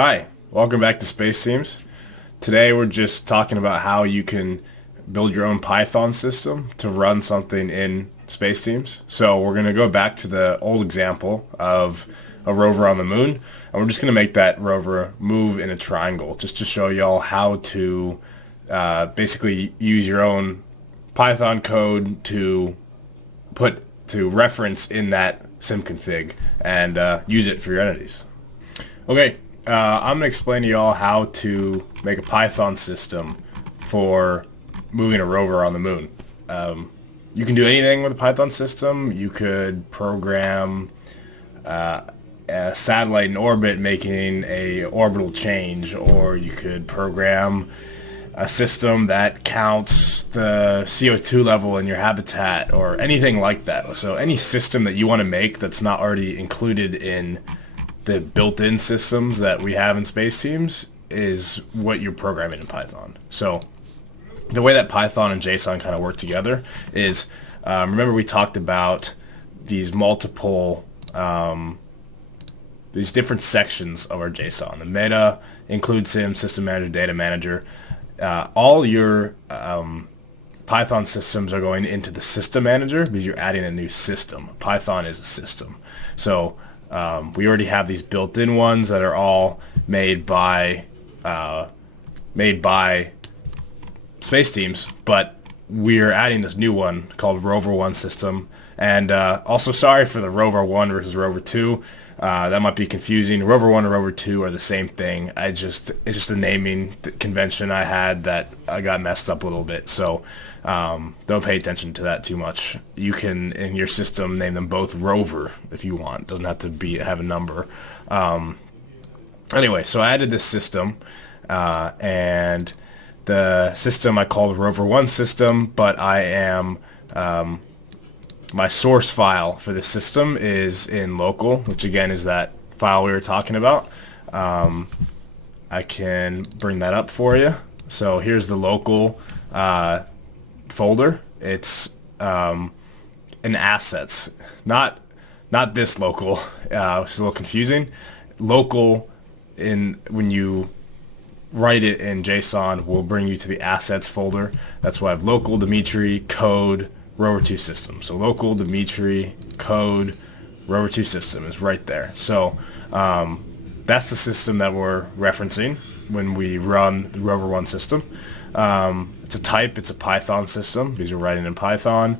Hi, welcome back to Space Teams. Today we're just talking about how you can build your own Python system to run something in Space Teams. So we're going to go back to the old example of a rover on the moon, and we're just going to make that rover move in a triangle just to show y'all how to basically use your own Python code to reference in that symconfig and use it for your entities. Okay. I'm going to explain to y'all how to make a Python system for moving a rover on the moon. You can do anything with a Python system. You could program a satellite in orbit making a orbital change, or you could program a system that counts the CO2 level in your habitat, or anything like that. So any system that you want to make that's not already included in the built-in systems that we have in Space Teams is what you're programming in Python. So the way that Python and JSON kind of work together is, remember we talked about these multiple, these different sections of our JSON. The meta, include sim, system manager, data manager. All your Python systems are going into the system manager because you're adding a new system. Python is a system. So we already have these built-in ones that are all made by Space Teams, but we're adding this new one called Rover 1 system. And also, sorry for the Rover 1 versus Rover 2. That might be confusing. Rover 1 and Rover 2 are the same thing. It's just a naming convention I had that I got messed up a little bit. So don't pay attention to that too much. You can, in your system, name them both Rover if you want. Doesn't have to have a number. Anyway, so I added this system, and the system I called Rover 1 system, but I am my source file for this system is in local, which again is that file we were talking about. I can bring that up for you. So here's the local folder. It's in assets, not this local, which is a little confusing. Local, when you write it in JSON, will bring you to the assets folder. That's why I have local Dimitri code Rover 2 system. So local Dimitri code Rover 2 system is right there. So that's the system that we're referencing when we run the Rover 1 system. It's a type, it's a Python system because you're writing in Python.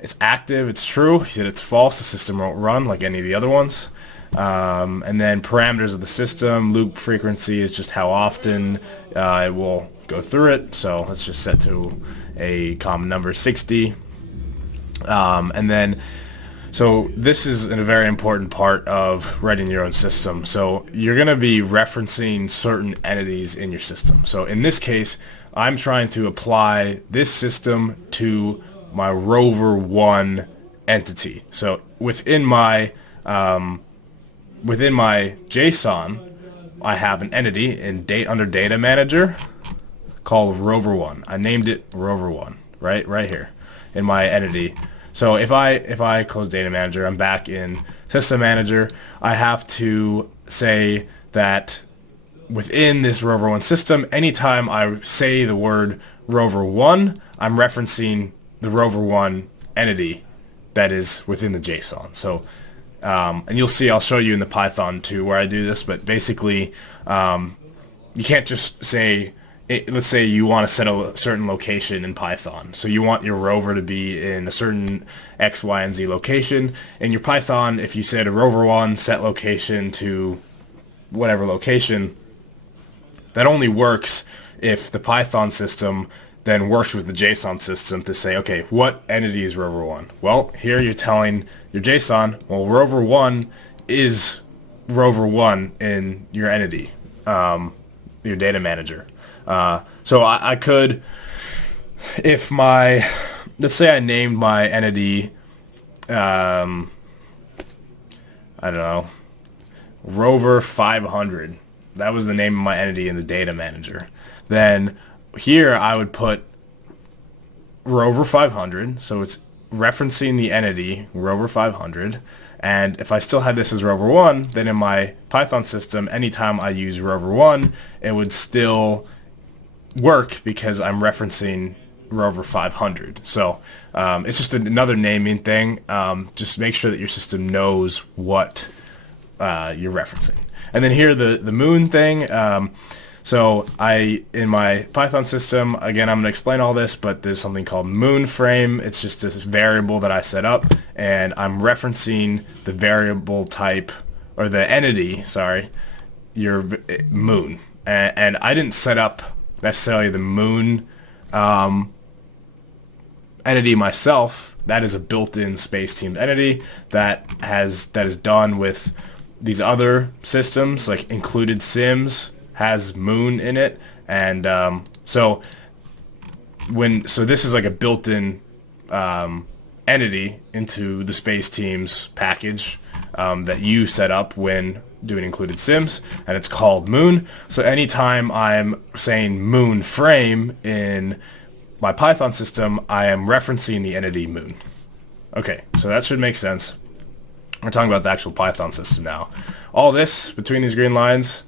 It's active, it's true. If you said it's false, the system won't run like any of the other ones. And then parameters of the system, loop frequency is just how often it will go through it. So let's just set to a common number, 60. And then, so this is a very important part of writing your own system. So you're going to be referencing certain entities in your system. So in this case, I'm trying to apply this system to my Rover 1 entity. So within my JSON, I have an entity under data manager called Rover 1. I named it Rover 1, right here in my entity. So if I close data manager, I'm back in system manager. I have to say that within this Rover 1 system, anytime I say the word Rover 1, I'm referencing the Rover 1 entity that is within the JSON. So and you'll see, I'll show you in the Python too where I do this, but basically you can't just say, let's say you want to set a certain location in Python. So you want your rover to be in a certain X, Y, and Z location. In your Python, if you said a rover 1 set location to whatever location, that only works if the Python system then works with the JSON system to say, okay, what entity is rover 1? Well, here you're telling your JSON, well, rover 1 is rover 1 in your entity, your data manager. So I could, if let's say I named my entity, I don't know, Rover 500. That was the name of my entity in the data manager. Then here I would put Rover 500, so it's referencing the entity Rover 500, And if I still had this as rover 1, then in my Python system, anytime I use rover 1, it would still work because I'm referencing rover 500. So it's just another naming thing. Just make sure that your system knows what you're referencing. And then here the moon thing. So in my Python system, again, I'm going to explain all this, but there's something called moon frame. It's just this variable that I set up, and I'm referencing the variable type, or the entity, sorry, your moon. And I didn't set up necessarily the moon entity myself. That is a built-in Spaceteams entity that is done with these other systems, like Included Sims has moon in it, and so this is like a built-in entity into the Spaceteams package that you set up when doing Included Sims, and it's called moon. So anytime I'm saying moon frame in my Python system, I am referencing the entity moon. Okay, so that should make sense. We're talking about the actual Python system now. All this between these green lines,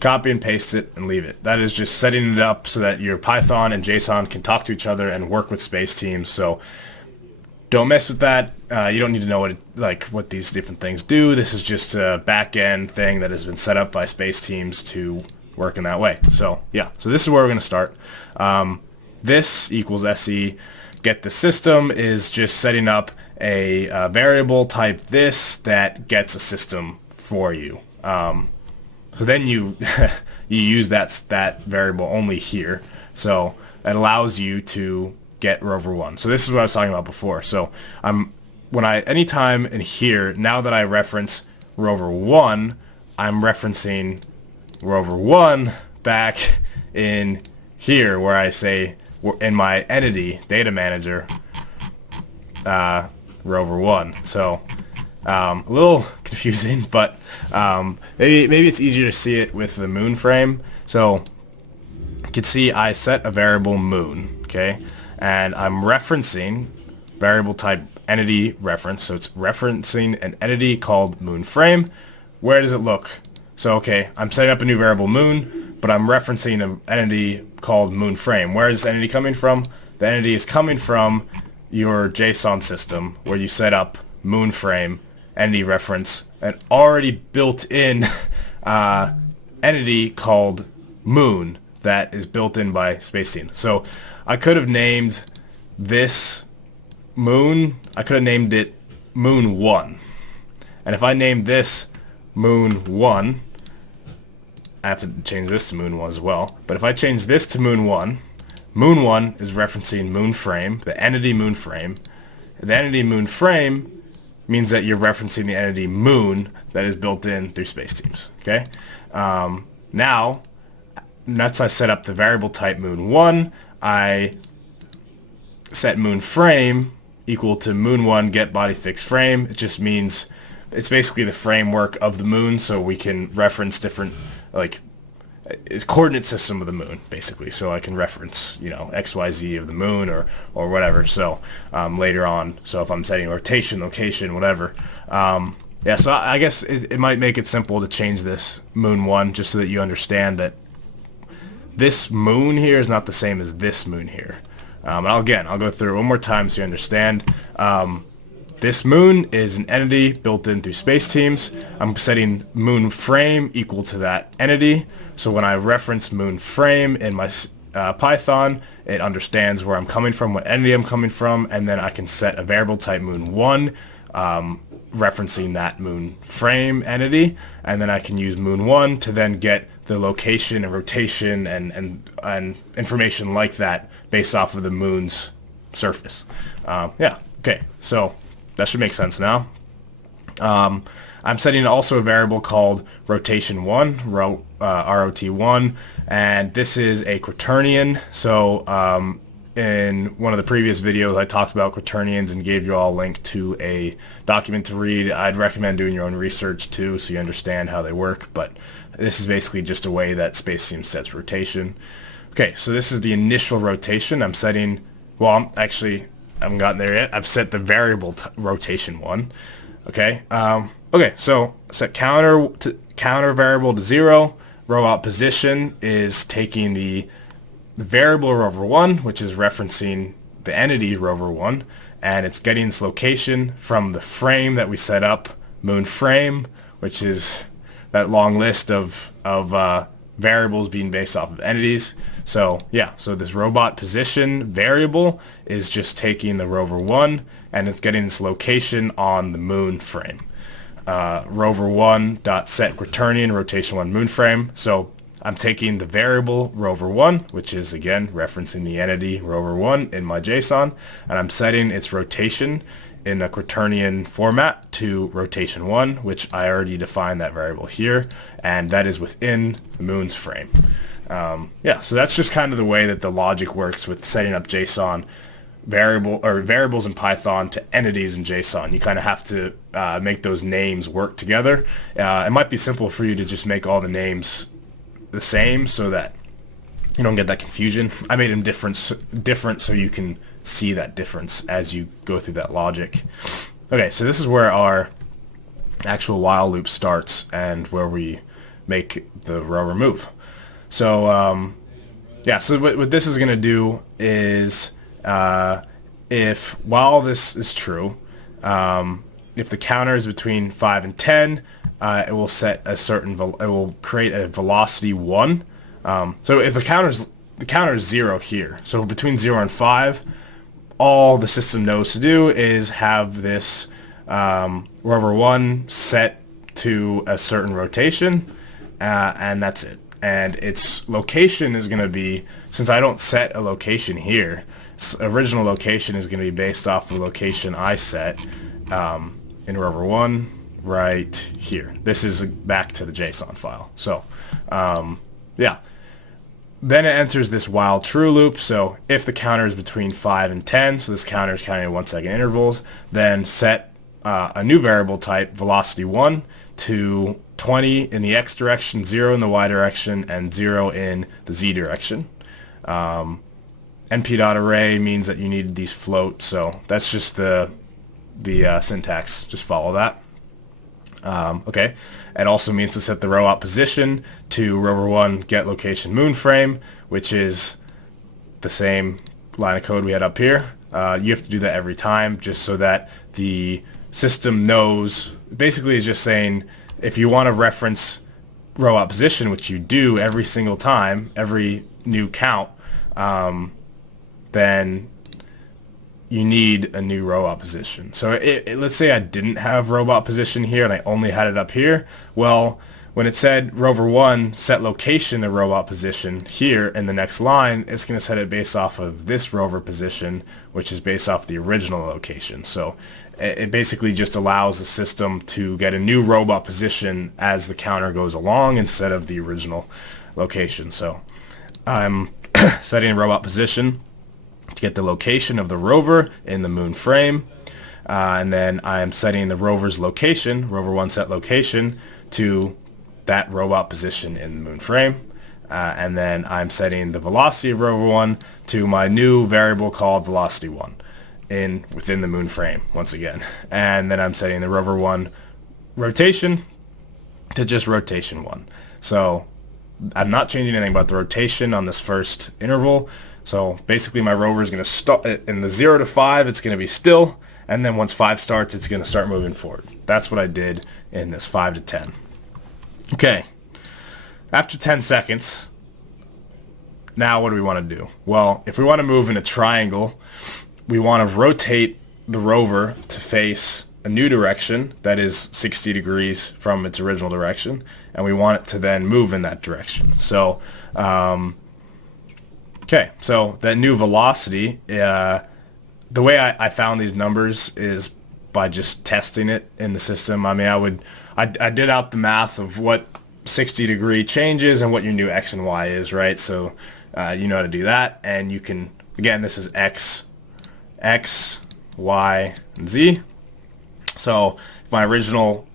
copy and paste it and leave it. That is just setting it up so that your Python and JSON can talk to each other and work with Spaceteams. So don't mess with that. You don't need to know what these different things do. This is just a back-end thing that has been set up by Spaceteams to work in that way. So yeah, so this is where we're going to start. This equals SE get the system is just setting up a variable type this that gets a system for you. So then you you use that variable only here. So it allows you to get rover 1. So this is what I was talking about before. So anytime in here, now that I reference rover 1, I'm referencing rover 1 back in here where I say in my entity data manager rover 1. So a little confusing, but maybe it's easier to see it with the moon frame. So you can see I set a variable moon, okay, and I'm referencing variable type entity reference. So it's referencing an entity called moon frame. Where does it look? So okay, I'm setting up a new variable moon, but I'm referencing an entity called moon frame. Where is this entity coming from? The entity is coming from your JSON system where you set up moon frame entity reference, an already built-in entity called moon that is built in by Spaceteams. So I could have named this moon, I could have named it moon 1. And if I named this moon 1, I have to change this to moon 1 as well. But if I change this to moon 1, moon 1 is referencing moon frame, the entity moon frame. The entity moon frame means that you're referencing the entity moon that is built in through Spaceteams. Okay. Now, once I set up the variable type moon 1, I set moon frame equal to moon 1 get body fixed frame. It just means it's basically the framework of the moon, so we can reference different it's coordinate system of the moon basically. So I can reference XYZ of the moon or whatever. So later on, so if I'm setting rotation, location, whatever. Yeah, so I guess it might make it simple to change this moon 1 just so that you understand that this moon here is not the same as this moon here. And I'll go through it one more time so you understand. This moon is an entity built in through Spaceteams. I'm setting moon frame equal to that entity. So when I reference moon frame in my Python, it understands where I'm coming from, what entity I'm coming from, and then I can set a variable type moon 1 referencing that moon frame entity, and then I can use moon 1 to then get the location and rotation and information like that based off of the moon's surface. Yeah, okay, so that should make sense now. I'm setting also a variable called rotation1, ROT1, and this is a quaternion. So in one of the previous videos I talked about quaternions and gave you all a link to a document to read. I'd recommend doing your own research too so you understand how they work, but this is basically just a way that Spaceteams sets rotation. Okay, so this is the initial rotation. I'm setting, well, I haven't gotten there yet. I've set the variable rotation 1. Okay. Okay. So set counter variable to 0. Robot position is taking the variable rover 1, which is referencing the entity rover 1, and it's getting its location from the frame that we set up, moon frame, which is that long list of variables being based off of entities. So yeah, so this robot position variable is just taking the rover 1 and it's getting its location on the moon frame. Rover 1 dot set quaternion rotation 1 moon frame. So I'm taking the variable rover 1, which is again referencing the entity rover 1 in my JSON, and I'm setting its rotation in a quaternion format to rotation 1, which I already defined that variable here, and that is within the moon's frame. Yeah, so that's just kind of the way that the logic works with setting up JSON variables in Python to entities in JSON. You kind of have to make those names work together. It might be simple for you to just make all the names the same so that you don't get that confusion. I made them different so you can see that difference as you go through that logic. Okay, so this is where our actual while loop starts and where we make the rover move. So yeah, so what this is going to do is if while this is true, if the counter is between 5 and 10, it will set a certain it will create a velocity 1. So if the counter is 0 here, so between 0 and 5, all the system knows to do is have this rover 1 set to a certain rotation, and that's it. And its location is going to be, since I don't set a location here, original location is going to be based off the location I set in rover 1 right here. This is back to the JSON file. So yeah. Then it enters this while true loop. So if the counter is between 5 and 10, so this counter is counting at 1 second intervals, then set a new variable type velocity 1 to 20 in the x direction, 0 in the y direction, and 0 in the z direction. np.array means that you need these float, so that's just the syntax. Just follow that. Okay. It also means to set the robot position to rover 1 get location moon frame, which is the same line of code we had up here. You have to do that every time just so that the system knows. Basically, it's just saying if you want to reference robot position, which you do every single time, every new count, then you need a new robot position. So let's say I didn't have robot position here and I only had it up here. Well, when it said rover 1 set location to robot position here in the next line, it's going to set it based off of this rover position, which is based off the original location. So it basically just allows the system to get a new robot position as the counter goes along instead of the original location. So I'm setting a robot position to get the location of the rover in the moon frame, and then I'm setting the rover's location, rover 1 set location, to that robot position in the moon frame, and then I'm setting the velocity of rover 1 to my new variable called velocity 1 within the moon frame once again, and then I'm setting the rover 1 rotation to just rotation 1. So I'm not changing anything about the rotation on this first interval. So basically my rover is going to start in the 0 to 5, it's going to be still, and then once 5 starts, it's going to start moving forward. That's what I did in this 5 to 10. Okay, after 10 seconds, now what do we want to do? Well, if we want to move in a triangle, we want to rotate the rover to face a new direction that is 60 degrees from its original direction, and we want it to then move in that direction. So okay, so that new velocity, the way I found these numbers is by just testing it in the system. I mean, I did out the math of what 60 degree change is and what your new x and y is, right? So you know how to do that, and you can, again, this is x, y, and z. So if my original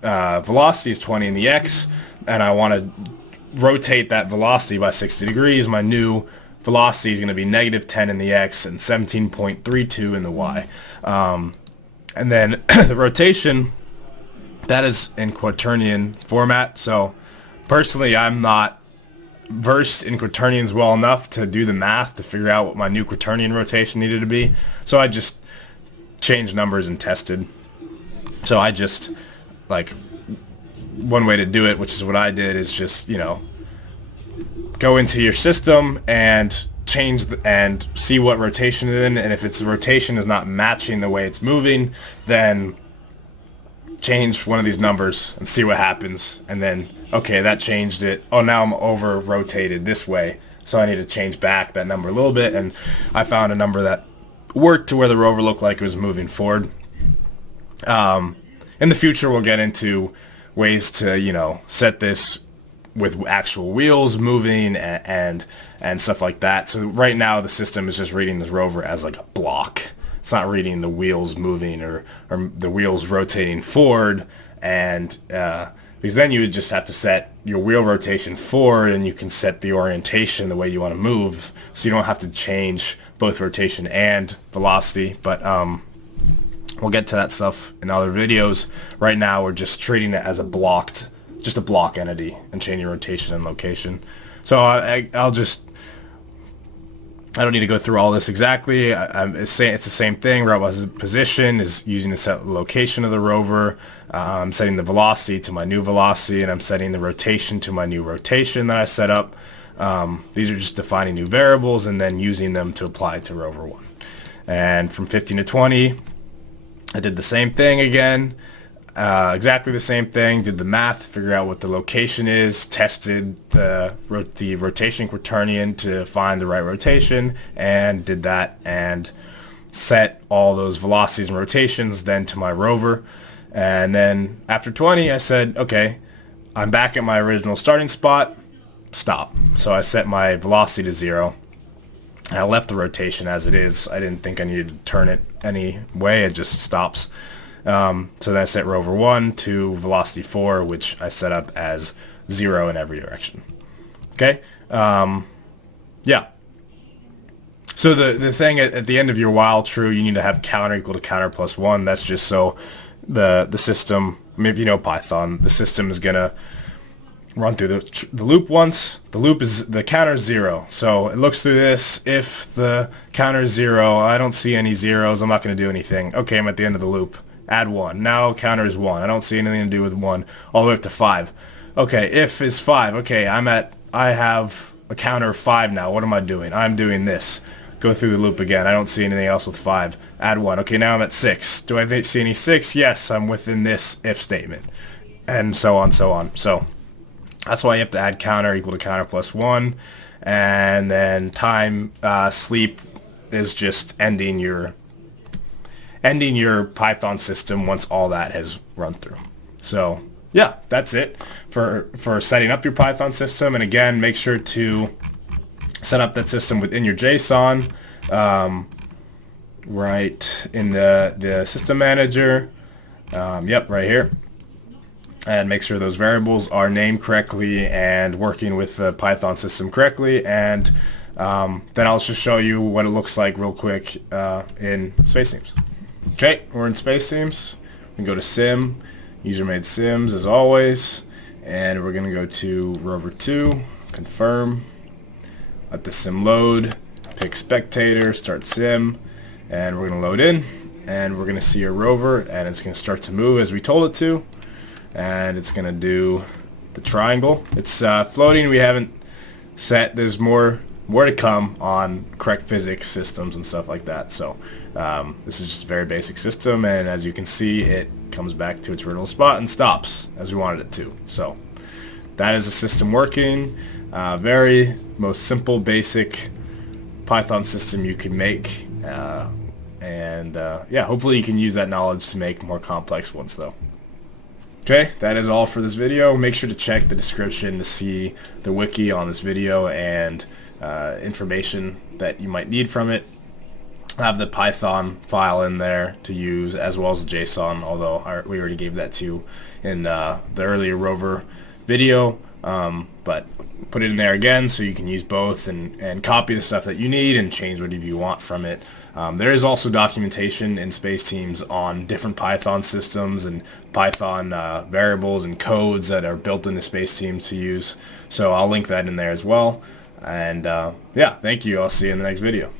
velocity is 20 in the x, and I want to rotate that velocity by 60 degrees, my new velocity is going to be negative 10 in the x and 17.32 in the y. And then the rotation, that is in quaternion format. So personally, I'm not versed in quaternions well enough to do the math to figure out what my new quaternion rotation needed to be. So I just changed numbers and tested. So I just, like, one way to do it, which is what I did, is just, go into your system and change and see what rotation it's in, and if its rotation is not matching the way it's moving, then change one of these numbers and see what happens. And then, okay, that changed it. Oh, now I'm over rotated this way, so I need to change back that number a little bit, and I found a number that worked to where the rover looked like it was moving forward. In the future, we'll get into ways to, set this with actual wheels moving and stuff like that. So right now the system is just reading this rover as like a block. It's not reading the wheels moving or the wheels rotating forward, and because then you would just have to set your wheel rotation forward, and you can set the orientation the way you want to move, so you don't have to change both rotation and velocity. But we'll get to that stuff in other videos. Right now we're just treating it as just a block entity and changing rotation and location. So I don't need to go through all this exactly. It's the same thing. Robot's position is using to set the location of the rover. I'm setting the velocity to my new velocity, and I'm setting the rotation to my new rotation that I set up. These are just defining new variables and then using them to apply to rover 1. And from 15 to 20, I did the same thing again. Exactly the same thing. Did the math, figure out what the location is, tested the rotation quaternion to find the right rotation, and did that and set all those velocities and rotations then to my rover. And then after 20, I said, okay, I'm back at my original starting spot. Stop. So I set my velocity to 0. And I left the rotation as it is. I didn't think I needed to turn it any way. It just stops. So then I set rover 1 to velocity 4, which I set up as 0 in every direction. Okay? Yeah. So the thing at the end of your while true, you need to have counter equal to counter plus 1. That's just so the system, I mean, if you know Python, the system is going to run through the loop once. The counter is 0. So it looks through this. If the counter is 0, I don't see any zeros. I'm not going to do anything. Okay, I'm at the end of the loop. Add 1. Now counter is 1. I don't see anything to do with 1 all the way up to 5. Okay, if is 5. Okay, I have a counter of 5 now. What am I doing? I'm doing this. Go through the loop again. I don't see anything else with 5. Add 1. Okay, now I'm at 6. Do I see any 6? Yes, I'm within this if statement. And so on, so on. So that's why you have to add counter equal to counter plus 1. And then time sleep is just ending your Python system once all that has run through. So yeah, that's it for setting up your Python system. And again, make sure to set up that system within your JSON, right in the system manager. Yep, right here. And make sure those variables are named correctly and working with the Python system correctly. And then I'll just show you what it looks like real quick in Space Themes. Okay, we're in Space Themes. We can go to Sim, user made sims as always, and we're going to go to rover 2, confirm, let the sim load, pick spectator, start sim, and we're going to load in, and we're going to see a rover, and it's going to start to move as we told it to, and it's going to do the triangle. It's floating. We haven't set, there's more to come on correct physics systems and stuff like that. So this is just a very basic system, and as you can see, it comes back to its original spot and stops as we wanted it to. So that is the system working. Very most simple, basic Python system you can make, and yeah, hopefully you can use that knowledge to make more complex ones though. Okay, that is all for this video. Make sure to check the description to see the wiki on this video and information that you might need from it. I have the Python file in there to use as well as the JSON, although we already gave that to you in the earlier rover video, but put it in there again so you can use both and copy the stuff that you need and change whatever you want from it There is also documentation in Space Teams on different Python systems and Python variables and codes that are built into Space Teams to use. So I'll link that in there as well. And yeah, thank you. I'll see you in the next video.